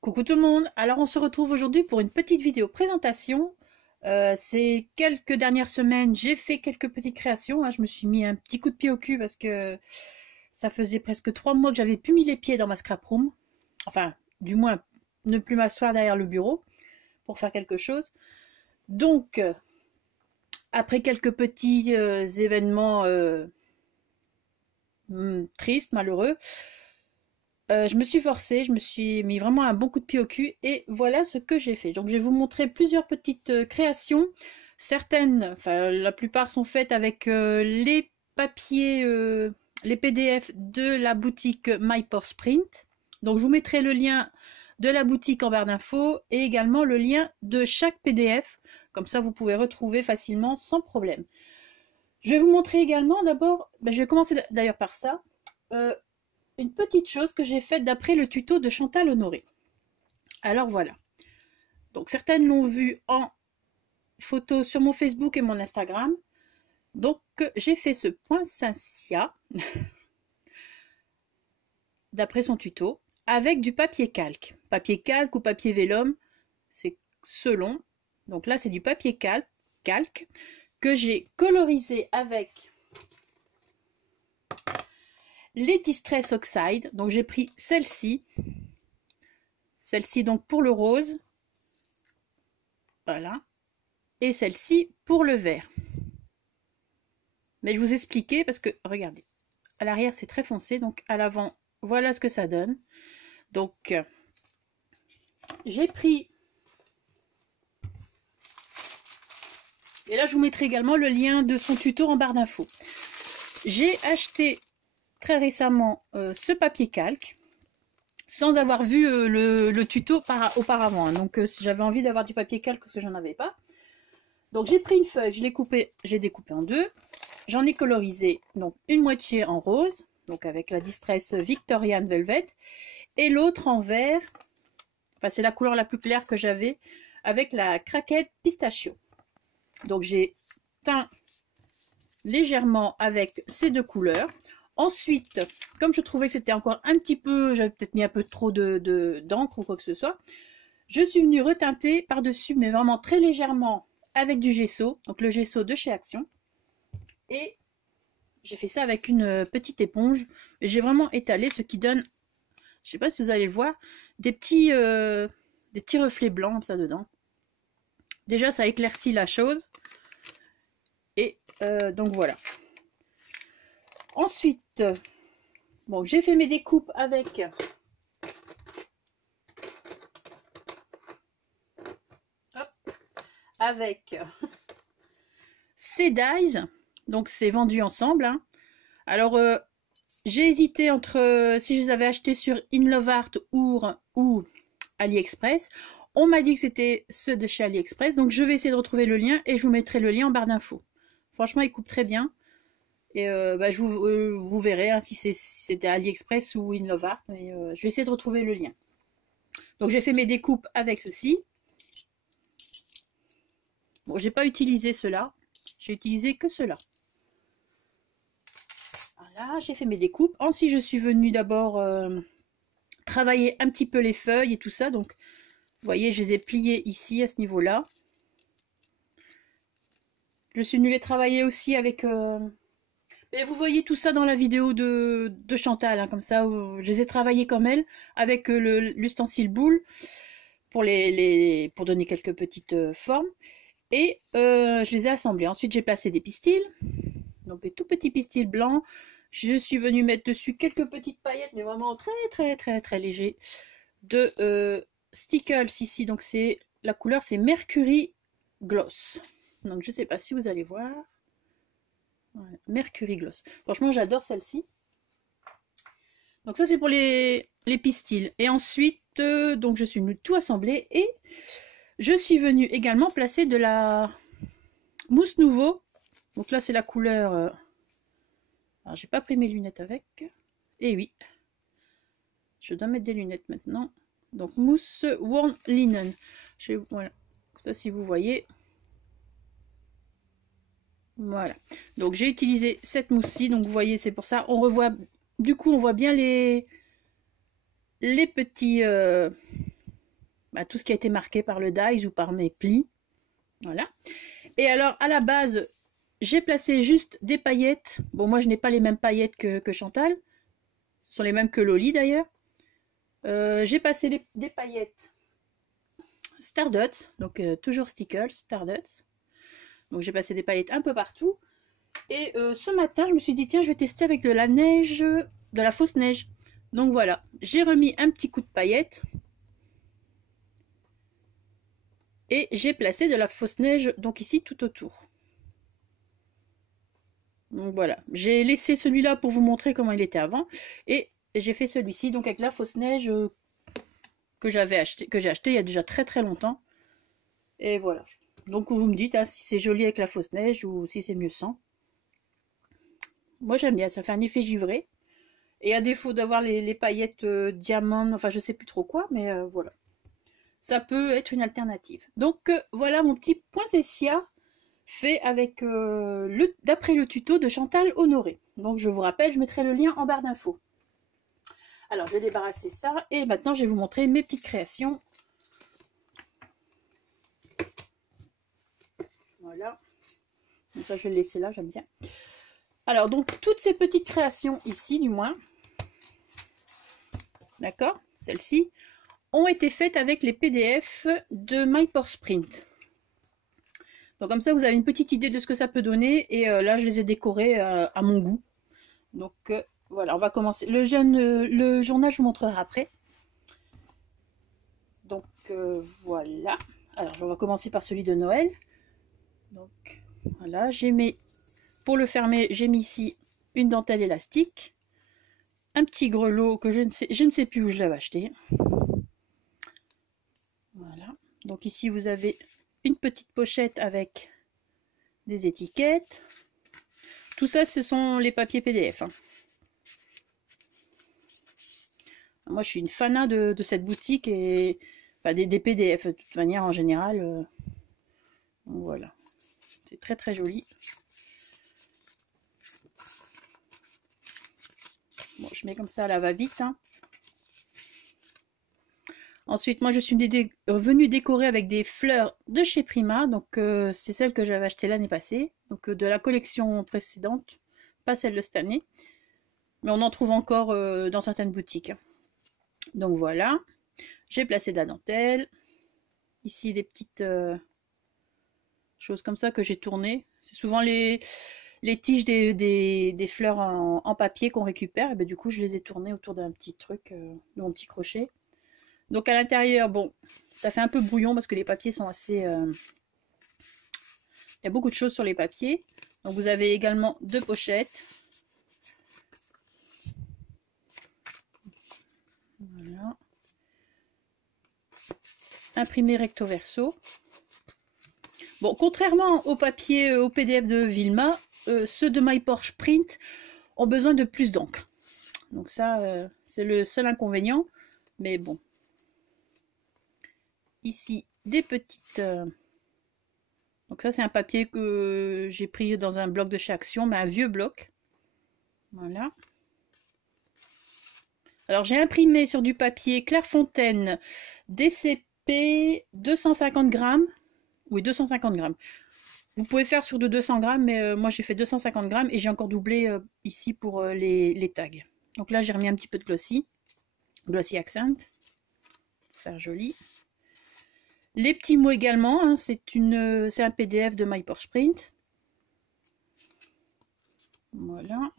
Coucou tout le monde, alors on se retrouve aujourd'hui pour une petite vidéo présentation. Ces quelques dernières semaines, j'ai fait quelques petites créations, hein. Je me suis mis un petit coup de pied au cul parce que ça faisait presque 3 mois que j'avais plus mis les pieds dans ma scrap room. Enfin, du moins, ne plus m'asseoir derrière le bureau pour faire quelque chose. Donc, après quelques petits événements tristes, malheureux, je me suis forcée, je me suis mis vraiment un bon coup de pied au cul et voilà ce que j'ai fait. Donc je vais vous montrer plusieurs petites créations. Certaines, enfin la plupart sont faites avec les papiers, les PDF de la boutique MyPorsePrint. Donc je vous mettrai le lien de la boutique en barre d'infos et également le lien de chaque PDF. Comme ça vous pouvez retrouver facilement sans problème. Je vais vous montrer également d'abord, je vais commencer d'ailleurs par ça. Une petite chose que j'ai faite d'après le tuto de Chantal Honoré. Alors voilà. Donc certaines l'ont vu en photo sur mon Facebook et mon Instagram. Donc j'ai fait ce poinsettia d'après son tuto avec du papier calque. Papier calque ou papier vélum, c'est selon. Donc là c'est du papier calque que j'ai colorisé avec les Distress Oxide. Donc j'ai pris celle-ci donc pour le rose, voilà, et celle-ci pour le vert. Mais je vous expliquais parce que regardez, à l'arrière c'est très foncé, donc à l'avant voilà ce que ça donne. Donc j'ai pris, et là je vous mettrai également le lien de son tuto en barre d'infos. J'ai acheté très récemment ce papier calque sans avoir vu le tuto auparavant, hein. Donc j'avais envie d'avoir du papier calque parce que j'en avais pas. Donc j'ai pris une feuille, je l'ai coupée, j'ai découpé en deux, j'en ai colorisé donc une moitié en rose, donc avec la Distress Victorian Velvet, et l'autre en vert, enfin c'est la couleur la plus claire que j'avais, avec la craquette pistachio. Donc j'ai teint légèrement avec ces deux couleurs. Ensuite, comme je trouvais que c'était encore un petit peu, j'avais peut-être mis un peu trop d'encre ou quoi que ce soit, je suis venue reteinter par-dessus, mais vraiment très légèrement, avec du gesso, donc le gesso de chez Action. Et j'ai fait ça avec une petite éponge. J'ai vraiment étalé, ce qui donne, je ne sais pas si vous allez le voir, des petits reflets blancs comme ça dedans. Déjà, ça éclaircit la chose. Et donc voilà. Ensuite, bon, j'ai fait mes découpes avec ces dies, donc c'est vendu ensemble, hein. Alors j'ai hésité entre si je les avais achetés sur InLoveArt ou AliExpress. On m'a dit que c'était ceux de chez AliExpress, donc je vais essayer de retrouver le lien et je vous mettrai le lien en barre d'infos. Franchement, ils coupent très bien. Et vous verrez, hein, si c'était AliExpress ou InLoveArt, mais je vais essayer de retrouver le lien. Donc j'ai fait mes découpes avec ceci. Bon, j'ai pas utilisé cela, j'ai utilisé que cela. Voilà, j'ai fait mes découpes. Ensuite, je suis venue d'abord travailler un petit peu les feuilles et tout ça. Donc, vous voyez, je les ai pliées ici, à ce niveau-là. Je suis venue les travailler aussi avec... Mais vous voyez tout ça dans la vidéo de Chantal, hein, comme ça, je les ai travaillés comme elle, avec l'ustensile boule, pour donner quelques petites formes. Et je les ai assemblés. Ensuite, j'ai placé des pistils, donc des tout petits pistils blancs. Je suis venue mettre dessus quelques petites paillettes, mais vraiment très légers, de Stickles ici. Donc c'est la couleur, c'est Mercury Gloss. Donc je sais pas si vous allez voir. Voilà, Mercury Gloss. Franchement, j'adore celle-ci. Donc ça, c'est pour les pistils. Et ensuite, donc je suis venue tout assembler et je suis venue également placer de la mousse nouveau. Donc là, c'est la couleur... Alors, j'ai pas pris mes lunettes avec. Et oui. Je dois mettre des lunettes maintenant. Donc, mousse Worn Linen. Voilà. Ça, si vous voyez. Voilà. Donc, j'ai utilisé cette mousse-ci. Donc, vous voyez, c'est pour ça. On revoit... Du coup, on voit bien les petits tout ce qui a été marqué par le dies ou par mes plis. Voilà. Et alors, à la base, j'ai placé juste des paillettes. Bon, moi, je n'ai pas les mêmes paillettes que Chantal. Ce sont les mêmes que Loli, d'ailleurs. J'ai passé des paillettes Stardust, donc toujours Stickles, Stardust. Donc, j'ai passé des paillettes un peu partout. Et ce matin, je me suis dit, tiens, je vais tester avec de la neige, de la fausse neige. Donc, voilà. J'ai remis un petit coup de paillettes. Et j'ai placé de la fausse neige, donc ici, tout autour. Donc voilà, j'ai laissé celui-là pour vous montrer comment il était avant. Et j'ai fait celui-ci, donc avec la fausse neige que j'ai acheté il y a déjà très très longtemps. Et voilà. Donc vous me dites hein, si c'est joli avec la fausse neige ou si c'est mieux sans. Moi j'aime bien, ça fait un effet givré. Et à défaut d'avoir les paillettes diamant, enfin je sais plus trop quoi, mais voilà. Ça peut être une alternative. Donc voilà mon petit poinsettia fait avec d'après le tuto de Chantal Honoré. Donc je vous rappelle, je mettrai le lien en barre d'infos. Alors je vais débarrasser ça et maintenant je vais vous montrer mes petites créations. Voilà. Donc ça je vais le laisser là, j'aime bien. Alors donc toutes ces petites créations ici du moins, d'accord, celles-ci, ont été faites avec les PDF de MyPortsPrint. Donc comme ça, vous avez une petite idée de ce que ça peut donner. Et là, je les ai décorés à mon goût. Donc voilà, on va commencer. Le journal, je vous montrerai après. Donc voilà. Alors, on va commencer par celui de Noël. Donc voilà, j'ai mis, pour le fermer, j'ai mis ici une dentelle élastique. Un petit grelot que je ne sais plus où je l'avais acheté. Voilà. Donc ici, vous avez une petite pochette avec des étiquettes. Tout ça, ce sont les papiers PDF. Hein. Moi, je suis une fanat de cette boutique et enfin, des PDF de toute manière en général. Donc, voilà, c'est très très joli. Bon, je mets comme ça à la va-vite. Hein. Ensuite, moi, je suis venue décorer avec des fleurs de chez Prima. Donc, c'est celle que j'avais achetée l'année passée. Donc, de la collection précédente. Pas celle de cette année. Mais on en trouve encore dans certaines boutiques. Donc, voilà. J'ai placé de la dentelle. Ici, des petites choses comme ça que j'ai tournées. C'est souvent les tiges des fleurs en papier qu'on récupère. Et ben, du coup, je les ai tournées autour d'un petit truc, de mon petit crochet. Donc à l'intérieur, bon, ça fait un peu brouillon parce que les papiers sont assez... Il y a beaucoup de choses sur les papiers. Donc vous avez également deux pochettes. Voilà. Imprimé recto verso. Bon, contrairement au papier, au PDF de Vilma, ceux de MyPortsPrint ont besoin de plus d'encre. Donc ça, c'est le seul inconvénient. Mais bon. Ici, des petites... Donc ça, c'est un papier que j'ai pris dans un bloc de chez Action, mais un vieux bloc. Voilà. Alors, j'ai imprimé sur du papier Clairefontaine DCP 250 grammes. Oui, 250 grammes. Vous pouvez faire sur de 200 grammes, mais moi, j'ai fait 250 grammes et j'ai encore doublé ici pour les tags. Donc là, j'ai remis un petit peu de glossy accent, pour faire joli. Les petits mots également, hein, c'est un PDF de MyPortsPrint. Voilà.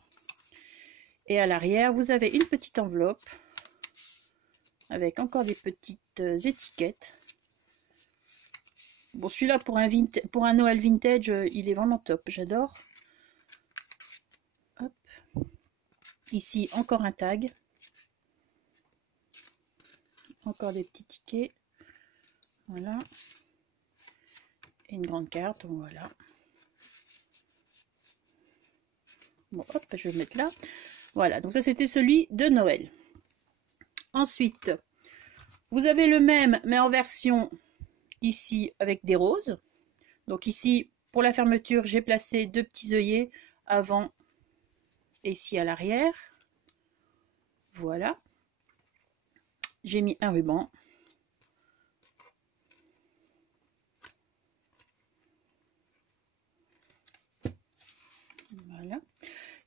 Et à l'arrière, vous avez une petite enveloppe avec encore des petites étiquettes. Bon, celui-là pour un Noël vintage, il est vraiment top, j'adore. Hop. Ici, encore un tag. Encore des petits tickets. Voilà. Et une grande carte, voilà. Bon, hop, je vais le mettre là. Voilà, donc ça c'était celui de Noël. Ensuite, vous avez le même, mais en version ici avec des roses. Donc ici, pour la fermeture, j'ai placé deux petits œillets avant et ici à l'arrière. Voilà. J'ai mis un ruban.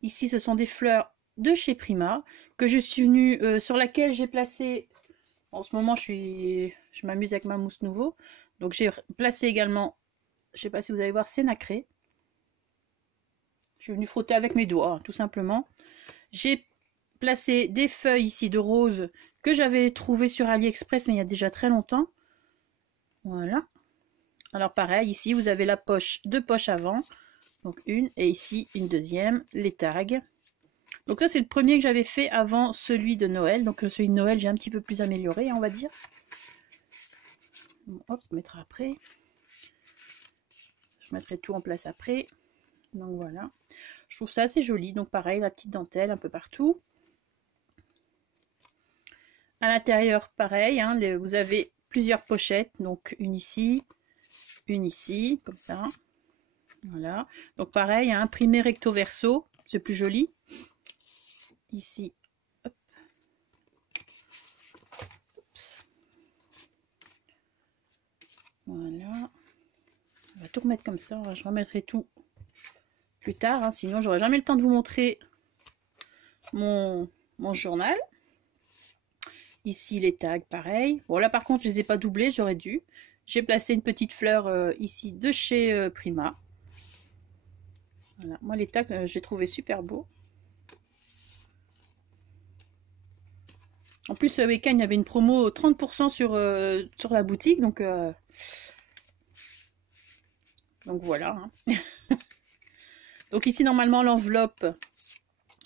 Ici, ce sont des fleurs de chez Prima que je suis venue, sur laquelle j'ai placé. En ce moment, je m'amuse avec ma mousse nouveau. Donc, j'ai placé également, je ne sais pas si vous allez voir, c'est nacré. Je suis venue frotter avec mes doigts, tout simplement. J'ai placé des feuilles ici de rose que j'avais trouvées sur AliExpress, mais il y a déjà très longtemps. Voilà. Alors pareil, ici vous avez la poche, deux poches avant, donc une, et ici une deuxième, les tags. Donc ça c'est le premier que j'avais fait avant celui de Noël, donc celui de Noël j'ai un petit peu plus amélioré, on va dire. Bon, hop, on mettra après. Je mettrai tout en place après. Donc voilà. Je trouve ça assez joli, donc pareil, la petite dentelle un peu partout. À l'intérieur, pareil, hein, vous avez plusieurs pochettes, donc une ici, comme ça. Voilà. Donc pareil, hein, imprimé recto verso, c'est plus joli. Ici, hop. Voilà. On va tout remettre comme ça. Je remettrai tout plus tard, hein, sinon j'aurai jamais le temps de vous montrer mon journal. Ici les tags, pareil. Bon là par contre je les ai pas doublés, j'aurais dû. J'ai placé une petite fleur ici de chez Prima. Voilà. Moi les tags j'ai trouvé super beau. En plus ce week-end il y avait une promo 30% sur la boutique, donc voilà. Hein. Donc ici normalement l'enveloppe,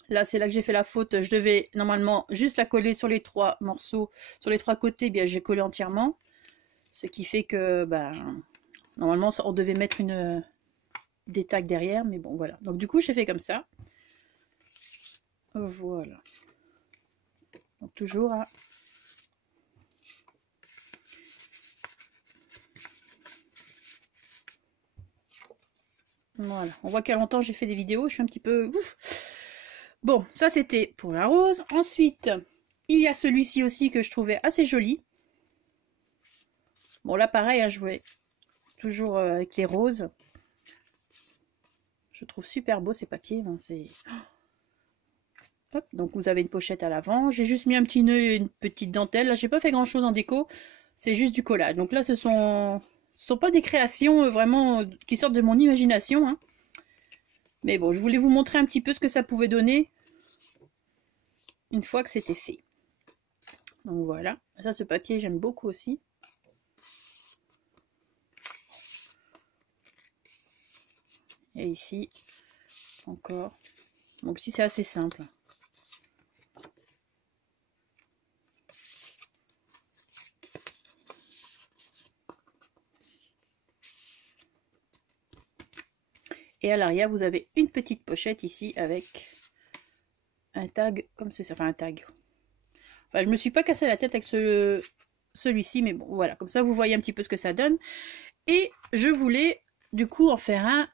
là c'est là que j'ai fait la faute, je devais normalement juste la coller sur les trois morceaux, sur les trois côtés, eh bien j'ai collé entièrement. Ce qui fait que ben, normalement on devait mettre des tags derrière, mais bon voilà. Donc du coup j'ai fait comme ça. Voilà. Donc toujours à... Voilà, on voit qu'il y a longtemps j'ai fait des vidéos, je suis un petit peu... Ouf. Bon, ça c'était pour la rose. Ensuite, il y a celui-ci aussi que je trouvais assez joli. Bon là pareil, hein, je voulais toujours avec les roses. Je trouve super beau ces papiers. Hein, c'est... Hop, donc vous avez une pochette à l'avant. J'ai juste mis un petit nœud et une petite dentelle. Là, j'ai pas fait grand chose en déco. C'est juste du collage. Donc là, ce sont pas des créations vraiment qui sortent de mon imagination. Hein. Mais bon, je voulais vous montrer un petit peu ce que ça pouvait donner une fois que c'était fait. Donc voilà. Ça, ce papier, j'aime beaucoup aussi. Et ici, encore. Donc ici, c'est assez simple. Et à l'arrière, vous avez une petite pochette ici avec un tag comme ceci. Enfin, un tag. Enfin, je me suis pas cassé la tête avec celui-ci, mais bon, voilà. Comme ça, vous voyez un petit peu ce que ça donne. Et je voulais, du coup, en faire un,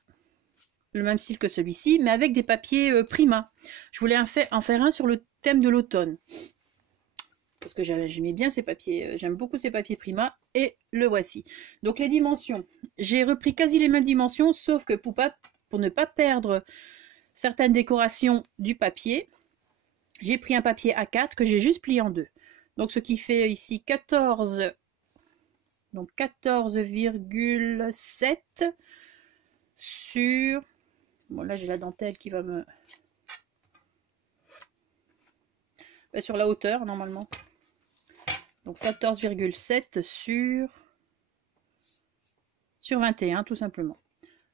le même style que celui-ci, mais avec des papiers Prima. Je voulais en faire un sur le thème de l'automne. Parce que j'aimais bien ces papiers, j'aime beaucoup ces papiers Prima, et le voici. Donc les dimensions, j'ai repris quasi les mêmes dimensions, sauf que pour ne pas perdre certaines décorations du papier, j'ai pris un papier A4 que j'ai juste plié en deux. Donc ce qui fait ici 14, donc 14,7 sur... Bon là j'ai la dentelle qui va me... sur la hauteur normalement. Donc 14,7 sur 21 tout simplement.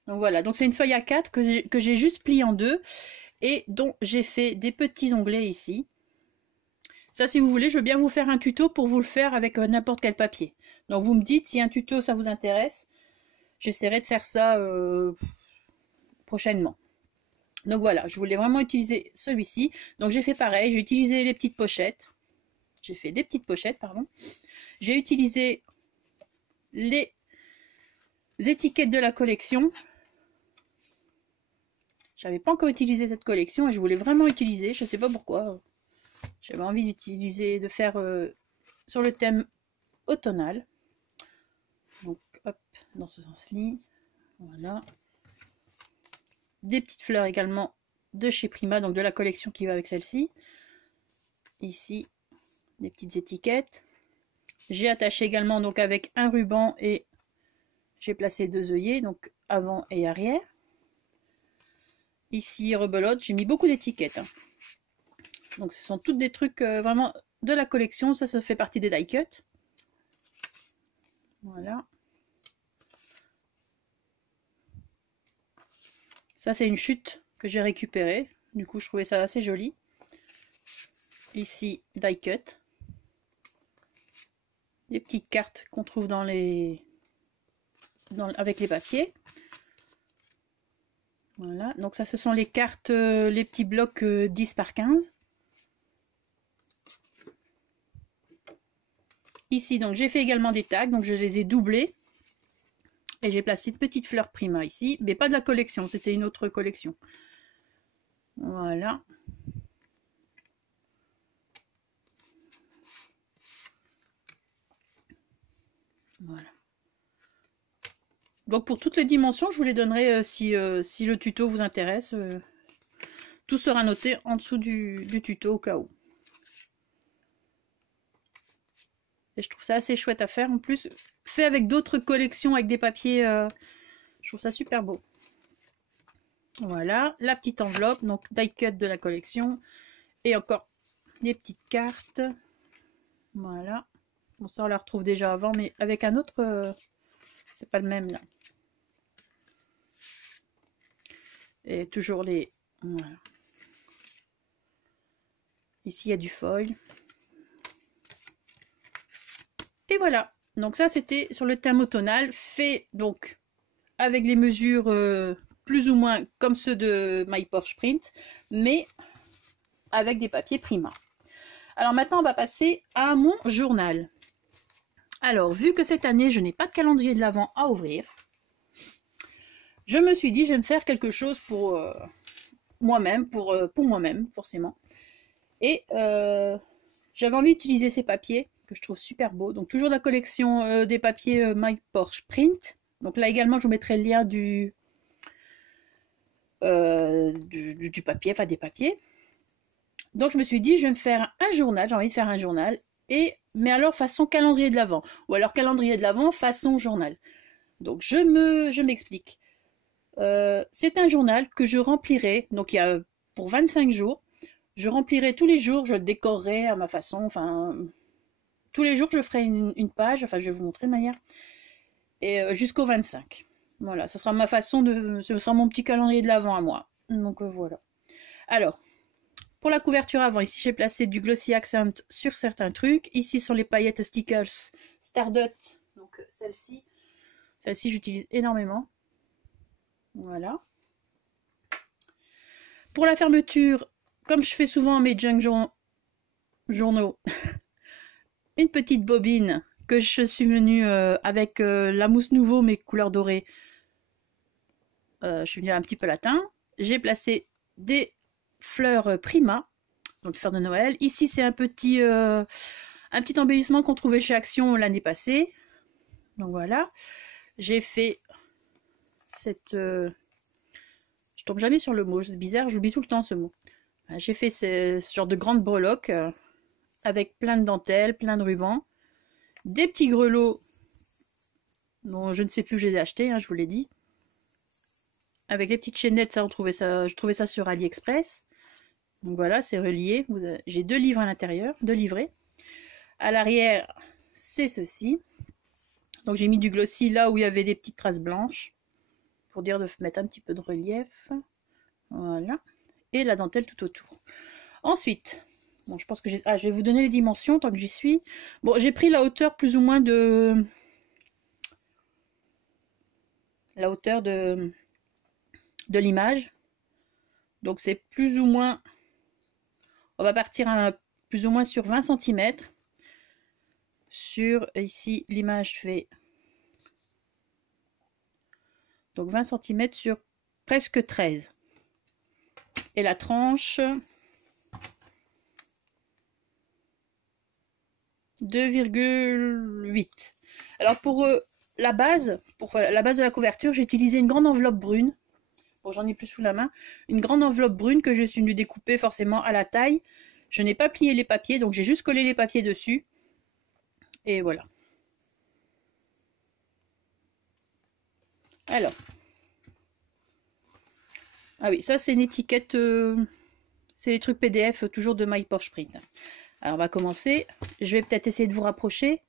Donc voilà, donc c'est une feuille A4 que j'ai juste pliée en deux et dont j'ai fait des petits onglets ici. Ça, si vous voulez, je veux bien vous faire un tuto pour vous le faire avec n'importe quel papier. Donc vous me dites si un tuto ça vous intéresse. J'essaierai de faire ça prochainement. Donc voilà, je voulais vraiment utiliser celui-ci. Donc j'ai fait pareil, j'ai utilisé les petites pochettes. J'ai fait des petites pochettes, pardon. J'ai utilisé les étiquettes de la collection. J'avais pas encore utilisé cette collection et je voulais vraiment utiliser, je sais pas pourquoi. J'avais envie d'utiliser, de faire sur le thème automnal. Donc hop, dans ce sens-ci. Voilà. Des petites fleurs également de chez Prima, donc de la collection qui va avec celle-ci. Ici, des petites étiquettes. J'ai attaché également donc avec un ruban et j'ai placé 2 œillets, donc avant et arrière. Ici, rebelote, j'ai mis beaucoup d'étiquettes. Hein. Donc ce sont toutes des trucs vraiment de la collection, ça fait partie des die cut. Voilà. Ça c'est une chute que j'ai récupérée, du coup je trouvais ça assez joli. Ici, die cut. Des petites cartes qu'on trouve dans les... avec les papiers. Voilà, donc ça ce sont les cartes, les petits blocs 10 par 15. Ici, donc j'ai fait également des tags, donc je les ai doublés. Et j'ai placé une petite fleur Prima ici, mais pas de la collection, c'était une autre collection. Voilà. Voilà. Donc pour toutes les dimensions, je vous les donnerai si le tuto vous intéresse. Tout sera noté en dessous du tuto au cas où. Et je trouve ça assez chouette à faire. En plus, fait avec d'autres collections, avec des papiers, je trouve ça super beau. Voilà, la petite enveloppe, donc die cut de la collection. Et encore des petites cartes. Voilà. Bon, ça on la retrouve déjà avant, mais avec un autre, c'est pas le même là. Et toujours les... Voilà. Ici, il y a du foil. Et voilà. Donc ça, c'était sur le thème automnal, fait donc avec les mesures plus ou moins comme ceux de My Porsche Print, mais avec des papiers Prima. Alors maintenant, on va passer à mon journal. Alors, vu que cette année, je n'ai pas de calendrier de l'Avent à ouvrir, je me suis dit, je vais me faire quelque chose pour moi-même, pour moi-même, forcément. Et j'avais envie d'utiliser ces papiers, que je trouve super beaux. Donc, toujours de la collection des papiers My Porsche Print. Donc là également, je vous mettrai le lien du papier, enfin des papiers. Donc je me suis dit, je vais me faire un journal, j'ai envie de faire un journal, mais alors façon calendrier de l'Avent, ou alors calendrier de l'Avent façon journal. Donc je m'explique. C'est un journal que je remplirai, donc il y a pour 25 jours, je remplirai tous les jours, je le décorerai à ma façon, enfin tous les jours je ferai une page, enfin je vais vous montrer Maya, et jusqu'au 25. Voilà, ce sera ma façon de, ce sera mon petit calendrier de l'Avent à moi. Donc voilà. Alors, pour la couverture avant, ici j'ai placé du glossy accent sur certains trucs. Ici sont les paillettes stickers Stardust, donc celle-ci. Celle-ci j'utilise énormément. Voilà. Pour la fermeture, comme je fais souvent mes junk journaux, une petite bobine que je suis venue avec la mousse nouveau mais couleur dorée. Je suis venue un petit peu latin. J'ai placé des fleurs Prima, donc fleurs de Noël. Ici, c'est un petit embellissement qu'on trouvait chez Action l'année passée. Donc voilà. J'ai fait cette... je tombe jamais sur le mot, c'est bizarre, j'oublie tout le temps ce mot. J'ai fait ce genre de grande breloque avec plein de dentelles, plein de rubans. Des petits grelots dont je ne sais plus où je les ai achetés, hein, je vous l'ai dit. Avec les petites chaînettes, ça, je trouvais ça sur AliExpress. Donc voilà, c'est relié. J'ai 2 livres à l'intérieur, 2 livrets. À l'arrière, c'est ceci. Donc j'ai mis du glossy là où il y avait des petites traces blanches. Pour dire de mettre un petit peu de relief. Voilà. Et la dentelle tout autour. Ensuite, bon, je pense que je vais vous donner les dimensions tant que j'y suis. Bon, j'ai pris la hauteur plus ou moins de... La hauteur de l'image. Donc c'est plus ou moins... On va partir plus ou moins sur 20 cm. Sur, ici, l'image fait... Donc 20 cm sur presque 13. Et la tranche... 2,8. Alors pour la base de la couverture, j'ai utilisé une grande enveloppe brune bon j'en ai plus sous la main, une grande enveloppe brune que je suis venue découper forcément à la taille. Je n'ai pas plié les papiers, donc j'ai juste collé les papiers dessus. Et voilà. Alors. Ah oui, ça c'est une étiquette, c'est les trucs PDF toujours de MyPorschPrint. Alors on va commencer. Je vais peut-être essayer de vous rapprocher.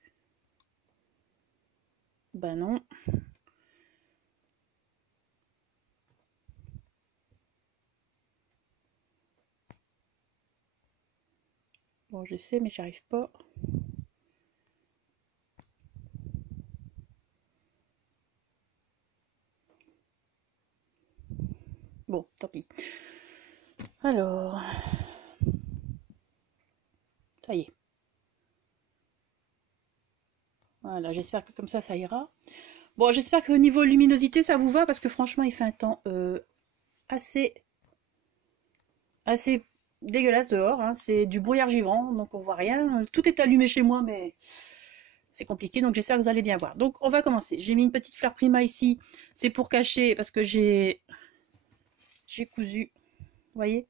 Ben non. Bon, je sais, mais j'arrive pas. Bon, tant pis. Alors, ça y est. Voilà, j'espère que comme ça ira. Bon, j'espère qu'au niveau luminosité, ça vous va, parce que franchement, il fait un temps assez dégueulasse dehors. Hein. C'est du brouillard givrant, donc on voit rien. Tout est allumé chez moi, mais c'est compliqué, donc j'espère que vous allez bien voir. Donc on va commencer. J'ai mis une petite fleur prima ici. C'est pour cacher, parce que j'ai cousu. Vous voyez,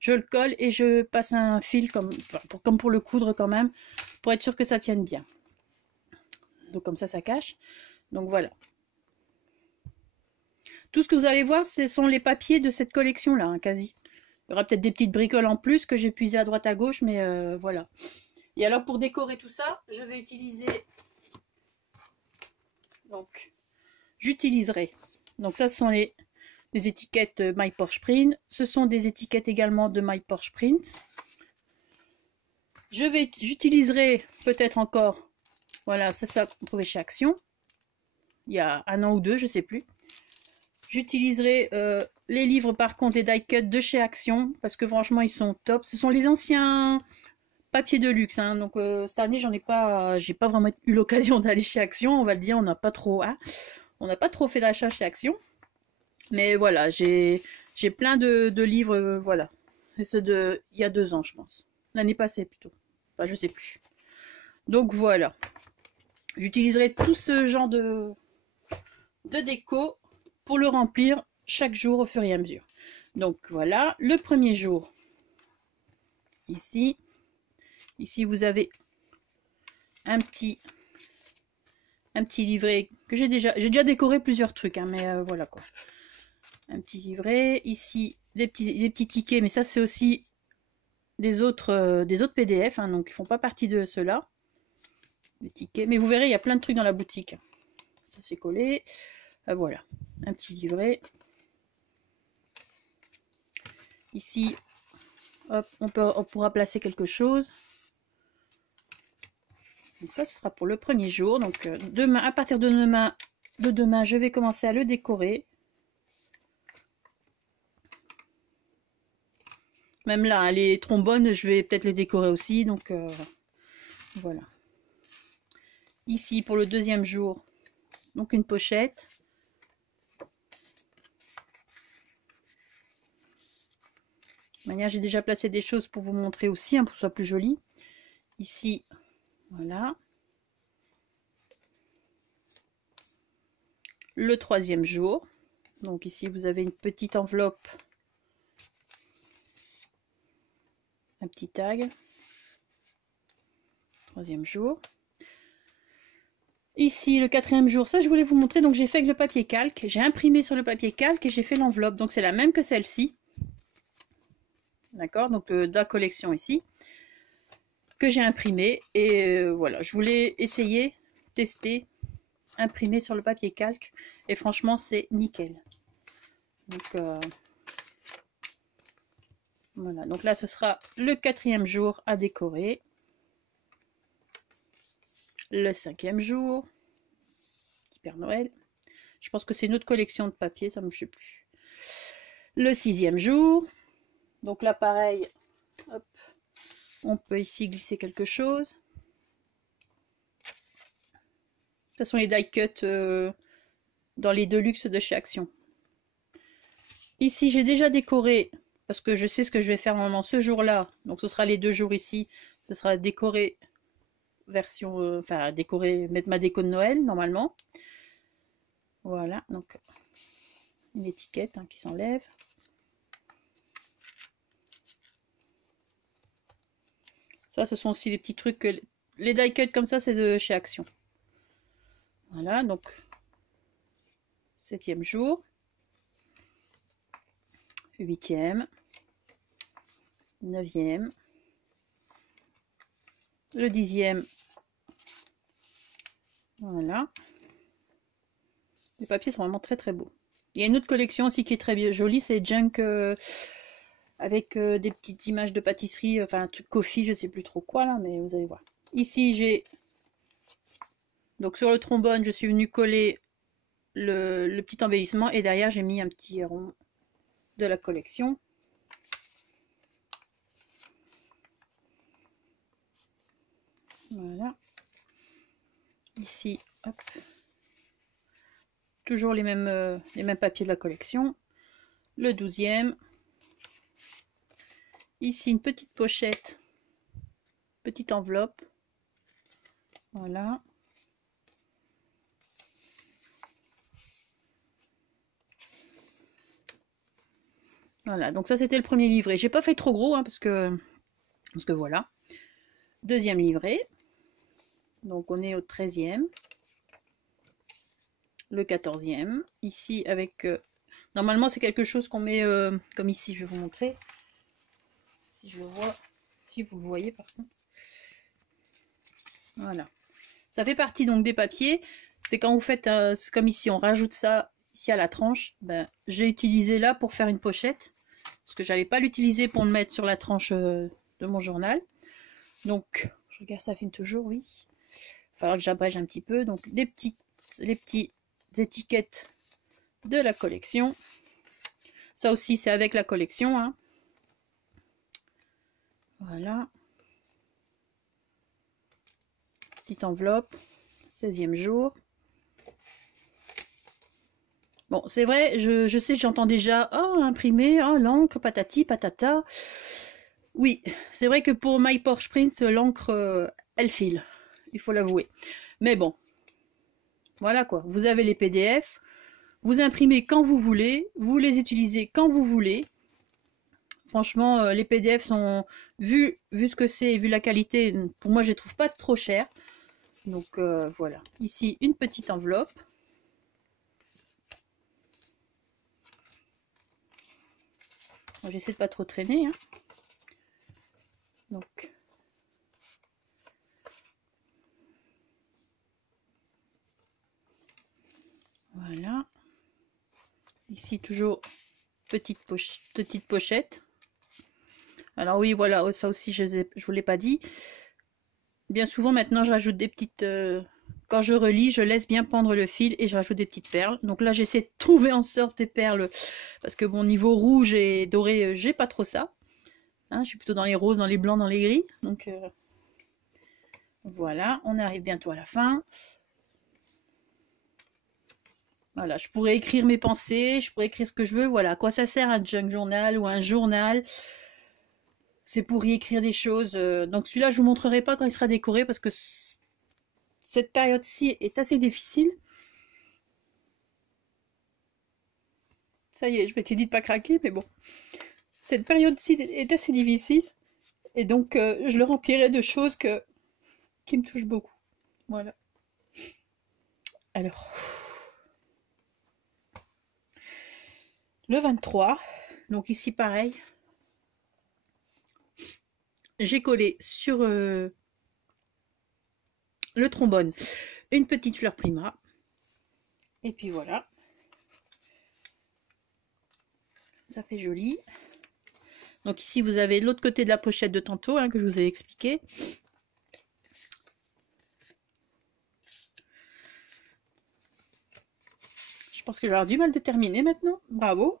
je le colle et je passe un fil comme pour le coudre quand même, pour être sûr que ça tienne bien. Donc comme ça cache. Donc voilà. Tout ce que vous allez voir, ce sont les papiers de cette collection-là, hein, quasi. Il y aura peut-être des petites bricoles en plus que j'ai puisées à droite à gauche, mais voilà. Et alors pour décorer tout ça, je vais utiliser... Donc, j'utiliserai... Donc ça, ce sont les étiquettes MyPorschPrint. Ce sont des étiquettes également de MyPorschPrint. J'utiliserai peut-être encore... Voilà, c'est ça qu'on trouvait chez Action. Il y a 1 an ou 2, je ne sais plus. J'utiliserai les livres, par contre, les die cut de chez Action, parce que franchement, ils sont top. Ce sont les anciens papiers de luxe. Hein. Donc, cette année, j'ai pas vraiment eu l'occasion d'aller chez Action. On va le dire, on n'a pas trop, hein. On n'a pas trop fait d'achat chez Action. Mais voilà, j'ai plein de livres, voilà. Et ceux de il y a 2 ans, je pense. L'année passée, plutôt. Enfin, je sais plus. Donc, voilà. J'utiliserai tout ce genre de déco pour le remplir chaque jour au fur et à mesure. Donc voilà, le premier jour, ici vous avez un petit livret que j'ai déjà décoré plusieurs trucs, hein, mais voilà quoi. Un petit livret, ici les petits tickets, mais ça c'est aussi des autres PDF, hein, donc ils font pas partie de ceux-là. Les tickets, mais vous verrez, il y a plein de trucs dans la boutique. Ça c'est collé. Voilà, un petit livret. Ici, hop, on pourra placer quelque chose. Donc ça, ce sera pour le premier jour. Donc demain, à partir de demain, je vais commencer à le décorer. Même là, les trombones, je vais peut-être les décorer aussi. Donc voilà. Ici, pour le deuxième jour, donc une pochette. De manière, j'ai déjà placé des choses pour vous montrer aussi, hein, pour que ce soit plus joli. Ici, voilà. Le troisième jour. Donc ici, vous avez une petite enveloppe. Un petit tag. Troisième jour. Ici, le quatrième jour, ça je voulais vous montrer. Donc j'ai fait avec le papier calque. J'ai imprimé sur le papier calque et j'ai fait l'enveloppe. Donc c'est la même que celle-ci. D'accord, donc de la collection ici, que j'ai imprimé. Et voilà, je voulais essayer, tester, imprimer sur le papier calque. Et franchement, c'est nickel. Donc voilà, donc là, ce sera le quatrième jour à décorer. Le cinquième jour, petit Père Noël. Je pense que c'est une autre collection de papier, ça ne me sais plus. Le sixième jour. Donc là, pareil, hop, on peut ici glisser quelque chose. Ce sont les die cut dans les Deluxe de chez Action. Ici, j'ai déjà décoré, parce que je sais ce que je vais faire normalement ce jour-là. Donc ce sera les 2 jours ici. Ce sera décoré version, enfin décorer, mettre ma déco de Noël normalement. Voilà, donc une étiquette hein, qui s'enlève. Ça, ce sont aussi les petits trucs que les die cuts comme ça, c'est de chez Action. Voilà, donc 7e jour, 8e, 9e, le 10e. Voilà. Les papiers sont vraiment très très beaux. Il y a une autre collection aussi qui est très jolie, c'est Junk avec des petites images de pâtisserie, enfin un truc coffee, je sais plus trop quoi là, mais vous allez voir. Ici j'ai, donc sur le trombone, je suis venue coller le petit embellissement et derrière j'ai mis un petit rond de la collection. Voilà. Ici, hop. Toujours les mêmes papiers de la collection. Le 12e. Ici, une petite pochette. Petite enveloppe. Voilà. Voilà, donc ça c'était le premier livret. J'ai pas fait trop gros, hein, parce que voilà. Deuxième livret. Donc on est au 13e. Le 14e. Ici avec... normalement c'est quelque chose qu'on met comme ici, je vais vous montrer. Si je le vois, si vous le voyez par contre. Voilà. Ça fait partie donc des papiers. C'est quand vous faites, comme ici, on rajoute ça ici à la tranche. Ben, j'ai utilisé là pour faire une pochette. Parce que j'allais pas l'utiliser pour le mettre sur la tranche de mon journal. Donc, je regarde, ça filme toujours, oui. Il va falloir que j'abrège un petit peu. Donc, les petites étiquettes de la collection. Ça aussi, c'est avec la collection. Hein. Voilà. Petite enveloppe. 16e jour. Bon, c'est vrai, je sais, j'entends déjà, oh, imprimé, oh, l'encre, patati, patata. Oui, c'est vrai que pour My Porsche Print, l'encre, elle file, il faut l'avouer. Mais bon, voilà quoi, vous avez les PDF, vous imprimez quand vous voulez, vous les utilisez quand vous voulez. Franchement, les PDF sont, vu ce que c'est, vu la qualité, pour moi, je les trouve pas trop chers. Donc voilà, ici, une petite enveloppe. J'essaie de pas trop traîner. Hein. Donc, voilà. Ici, toujours petite pochette. Alors oui, voilà, ça aussi, je vous l'ai pas dit. Bien souvent, maintenant, je rajoute des petites... quand je relis, je laisse bien pendre le fil et je rajoute des petites perles. Donc là, j'essaie de trouver en sorte des perles. Parce que bon, niveau rouge et doré, j'ai pas trop ça. Hein, je suis plutôt dans les roses, dans les blancs, dans les gris. Donc voilà, on arrive bientôt à la fin. Voilà, je pourrais écrire mes pensées, je pourrais écrire ce que je veux. Voilà, à quoi ça sert un junk journal ou un journal? C'est pour y écrire des choses. Donc celui-là, je vous montrerai pas quand il sera décoré parce que cette période-ci est assez difficile. Ça y est, je m'étais dit de pas craquer, mais bon. Cette période-ci est assez difficile. Et donc, je le remplirai de choses qui me touchent beaucoup. Voilà. Alors, le 23, donc ici pareil, j'ai collé sur le trombone une petite fleur prima. Et puis voilà. Ça fait joli. Donc ici, vous avez l'autre côté de la pochette de tantôt, hein, que je vous ai expliqué. Je pense que je vais avoir du mal de terminer maintenant. Bravo.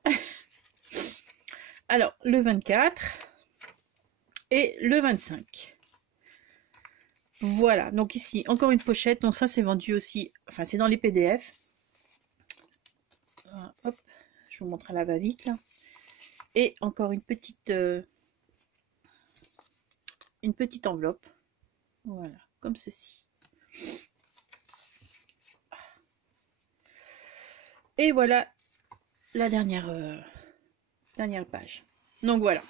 Alors, le 24 et le 25. Voilà, donc ici, encore une pochette. Donc ça, c'est vendu aussi, enfin, c'est dans les PDF. Hop, je vous montre à la va-vite, là. Et encore une petite enveloppe. Voilà, comme ceci. Et voilà la dernière page. Donc voilà.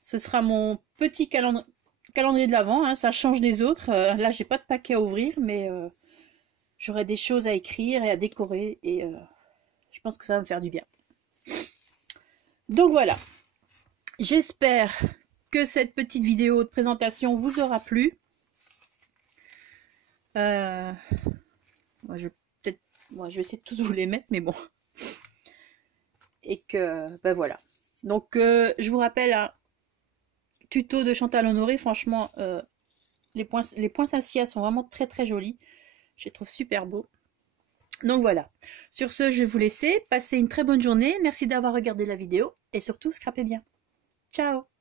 Ce sera mon petit calendrier de l'Avent, hein, ça change des autres. Là, j'ai pas de paquet à ouvrir, mais j'aurai des choses à écrire et à décorer, et je pense que ça va me faire du bien. Donc voilà. J'espère que cette petite vidéo de présentation vous aura plu. Moi, je vais essayer de tous vous les mettre, mais bon. Et que, ben voilà. Donc, je vous rappelle un tuto de Chantal Honoré. Franchement, les poinsettias sont vraiment très très jolis. Je les trouve super beaux. Donc voilà. Sur ce, je vais vous laisser. Passez une très bonne journée. Merci d'avoir regardé la vidéo. Et surtout, scrapez bien. Ciao!